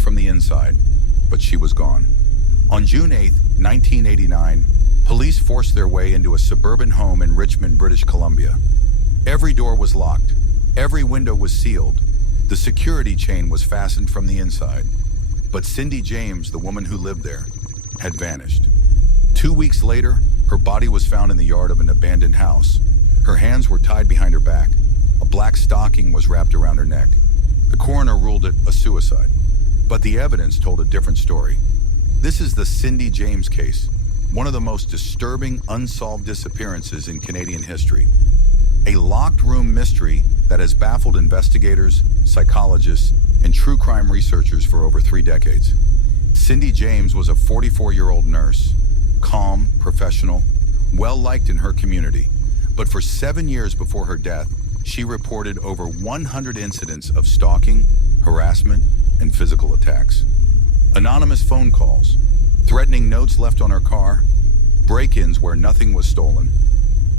locked from the inside, but she was gone. On June 8, 1989, police forced their way into a suburban home in Richmond, British Columbia. Every door was locked, every window was sealed, the security chain was fastened from the inside. But Cindy James, the woman who lived there, had vanished. 2 weeks later, her body was found in the yard of an abandoned house. Her hands were tied behind her back. A black stocking was wrapped around her neck. The coroner ruled it a suicide. But the evidence told a different story. This is the Cindy James case, one of the most disturbing unsolved disappearances in Canadian history. A locked room mystery that has baffled investigators, psychologists, and true crime researchers for over 3 decades. Cindy James was a 44-year-old nurse, calm, professional, well-liked in her community. But for 7 years before her death, she reported over 100 incidents of stalking, harassment, and physical attacks. Anonymous phone calls, threatening notes left on her car, break-ins where nothing was stolen.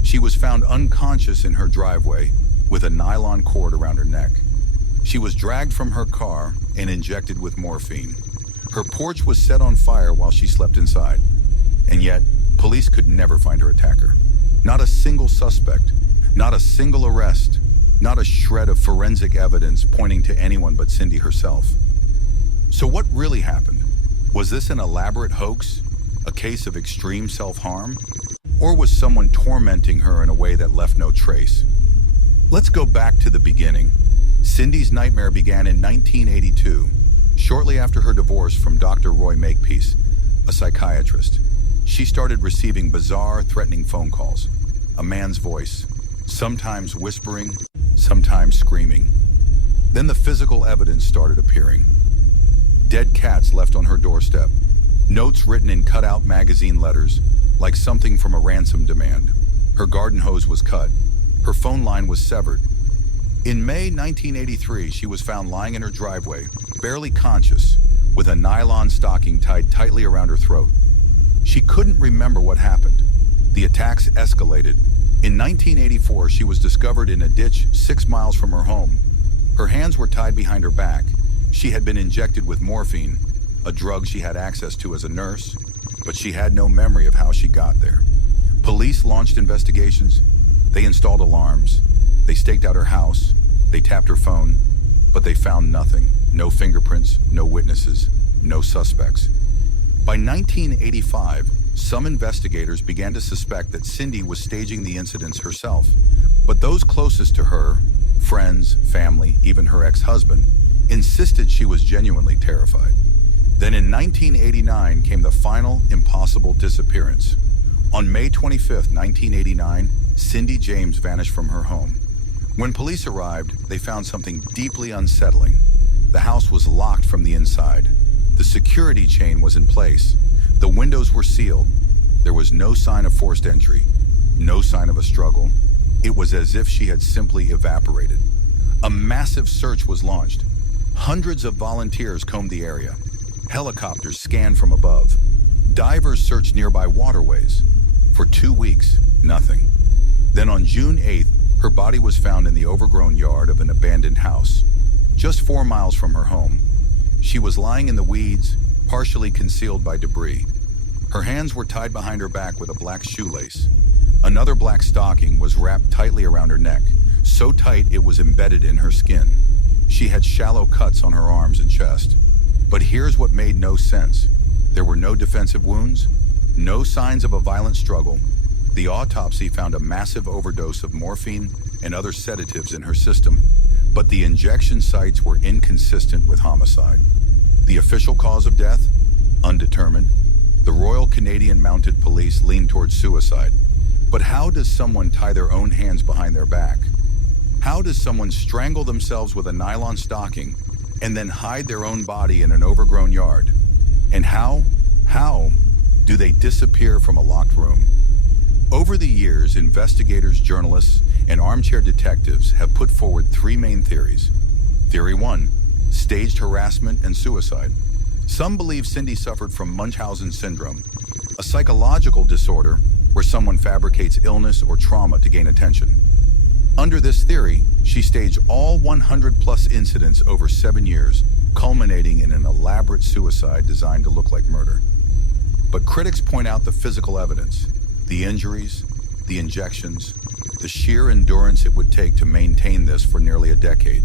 She was found unconscious in her driveway with a nylon cord around her neck. She was dragged from her car and injected with morphine. Her porch was set on fire while she slept inside. And yet, police could never find her attacker. Not a single suspect, not a single arrest, not a shred of forensic evidence pointing to anyone but Cindy herself. So what really happened? Was this an elaborate hoax? A case of extreme self-harm? Or was someone tormenting her in a way that left no trace? Let's go back to the beginning. Cindy's nightmare began in 1982, shortly after her divorce from Dr. Roy Makepeace, a psychiatrist. She started receiving bizarre, threatening phone calls. A man's voice, sometimes whispering, sometimes screaming. Then the physical evidence started appearing. Dead cats left on her doorstep, notes written in cut-out magazine letters, like something from a ransom demand. Her garden hose was cut. Her phone line was severed. In May 1983, she was found lying in her driveway, barely conscious, with a nylon stocking tied tightly around her throat. She couldn't remember what happened. The attacks escalated. In 1984, she was discovered in a ditch 6 miles from her home. Her hands were tied behind her back. She had been injected with morphine, a drug she had access to as a nurse, but she had no memory of how she got there. Police launched investigations. They installed alarms. They staked out her house. They tapped her phone, but they found nothing. No fingerprints, no witnesses, no suspects. By 1985, some investigators began to suspect that Cindy was staging the incidents herself. But those closest to her, friends, family, even her ex-husband, insisted she was genuinely terrified. Then in 1989 came the final impossible disappearance. On May 25, 1989, Cindy James vanished from her home. When police arrived, they found something deeply unsettling. The house was locked from the inside. The security chain was in place. The windows were sealed. There was no sign of forced entry, no sign of a struggle. It was as if she had simply evaporated. A massive search was launched. Hundreds of volunteers combed the area. Helicopters scanned from above. Divers searched nearby waterways. For 2 weeks, nothing. Then on June 8th, her body was found in the overgrown yard of an abandoned house, just 4 miles from her home. She was lying in the weeds, partially concealed by debris. Her hands were tied behind her back with a black shoelace. Another black stocking was wrapped tightly around her neck, so tight it was embedded in her skin. She had shallow cuts on her arms and chest. But here's what made no sense. There were no defensive wounds, no signs of a violent struggle. The autopsy found a massive overdose of morphine and other sedatives in her system, but the injection sites were inconsistent with homicide. The official cause of death? Undetermined. The Royal Canadian Mounted Police leaned towards suicide. But how does someone tie their own hands behind their back? How does someone strangle themselves with a nylon stocking and then hide their own body in an overgrown yard? And how do they disappear from a locked room? Over the years, investigators, journalists, and armchair detectives have put forward 3 main theories. Theory 1, staged harassment and suicide. Some believe Cindy suffered from Munchausen syndrome, a psychological disorder where someone fabricates illness or trauma to gain attention. Under this theory, she staged all 100+ incidents over 7 years, culminating in an elaborate elaborate suicide designed to look like murder. But critics point out the physical evidence, the injuries, the injections, the sheer endurance it would take to maintain this for nearly a decade.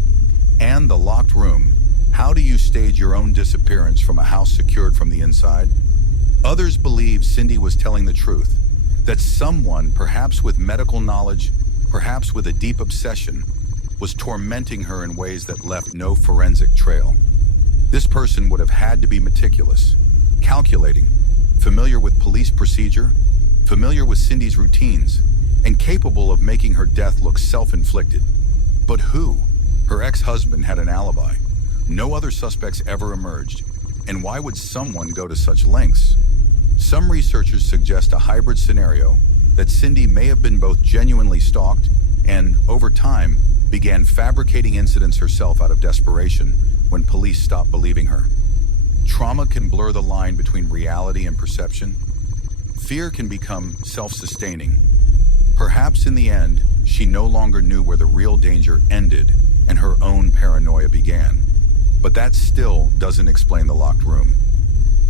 And the locked room. How do you stage your own disappearance from a house secured from the inside? Others believe Cindy was telling the truth, that someone, perhaps with medical knowledge, perhaps with a deep obsession, was tormenting her in ways that left no forensic trail. This person would have had to be meticulous, calculating, familiar with police procedure, familiar with Cindy's routines, and capable of making her death look self-inflicted. But who? Her ex-husband had an alibi. No other suspects ever emerged. And why would someone go to such lengths? Some researchers suggest a hybrid scenario that Cindy may have been both genuinely stalked and, over time, began fabricating incidents herself out of desperation when police stopped believing her. Trauma can blur the line between reality and perception. Fear can become self-sustaining. Perhaps in the end, she no longer knew where the real danger ended and her own paranoia began. But that still doesn't explain the locked room.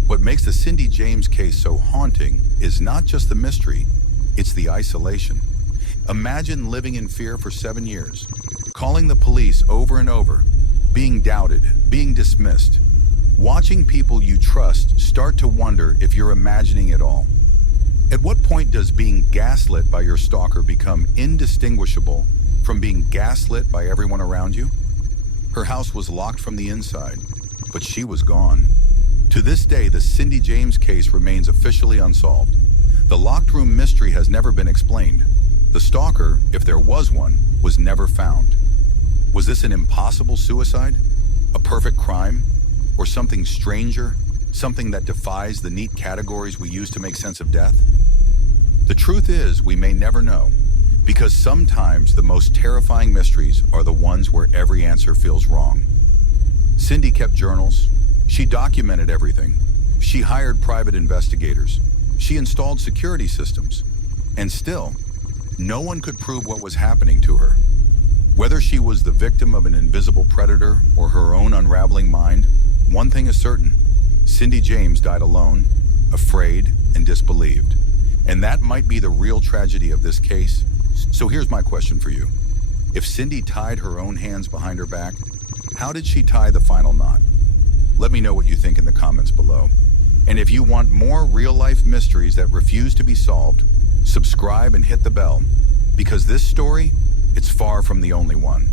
What makes the Cindy James case so haunting is not just the mystery, it's the isolation. Imagine living in fear for 7 years, calling the police over and over, being doubted, being dismissed, watching people you trust start to wonder if you're imagining it all. At what point does being gaslit by your stalker become indistinguishable from being gaslit by everyone around you? Her house was locked from the inside, but she was gone. To this day, the Cindy James case remains officially unsolved. The locked room mystery has never been explained. The stalker, if there was one, was never found. Was this an impossible suicide? A perfect crime? Or something stranger? Something that defies the neat categories we use to make sense of death? The truth is, we may never know, because sometimes the most terrifying mysteries are the ones where every answer feels wrong. Cindy kept journals. She documented everything. She hired private investigators. She installed security systems. And still, no one could prove what was happening to her. Whether she was the victim of an invisible predator or her own unraveling mind, one thing is certain: Cindy James died alone, afraid, and disbelieved. And that might be the real tragedy of this case. So here's my question for you. If Cindy tied her own hands behind her back, how did she tie the final knot? Let me know what you think in the comments below. And if you want more real-life mysteries that refuse to be solved, subscribe and hit the bell, because this story, it's far from the only one.